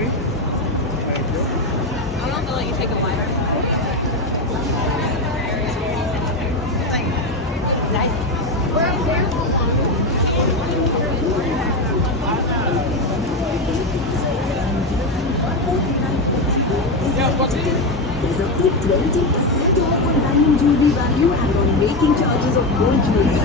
Thank you. I don't feel like you take a lighter. There's up to 20% off on diamond jewelry value and on making charges of gold jewelry.